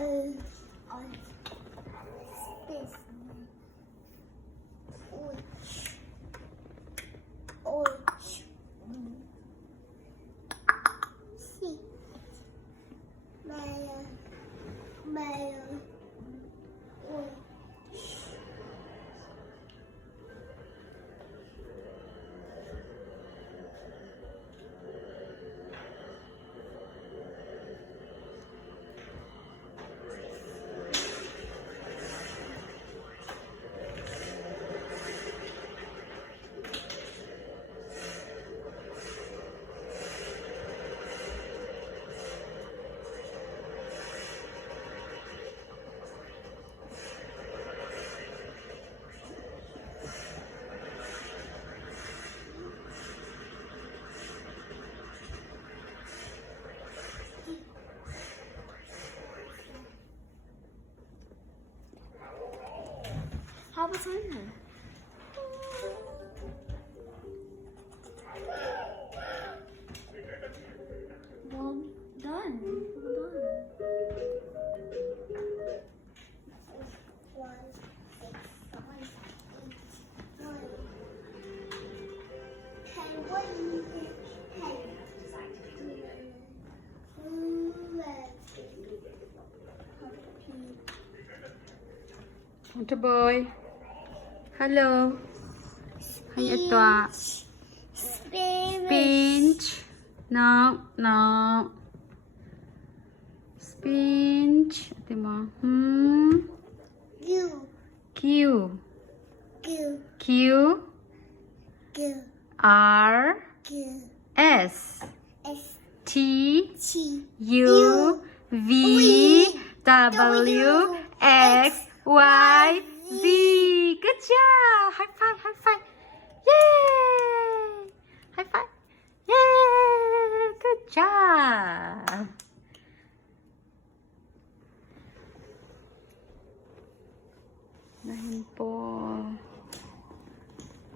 on this. Orange. See. Melon. Orange. How was it? Well done. Well done. 1, 6, 7, 8, 9, 10, 1, 10. Ito boy. Hello. Hay ito. Spinach. No, no. Spinach. Ito mo. Q. Q. R. S. T. U. V. W. X. Y. Z. Good job. High five. High five. Yay. High five. Yay. Good job. Dahil po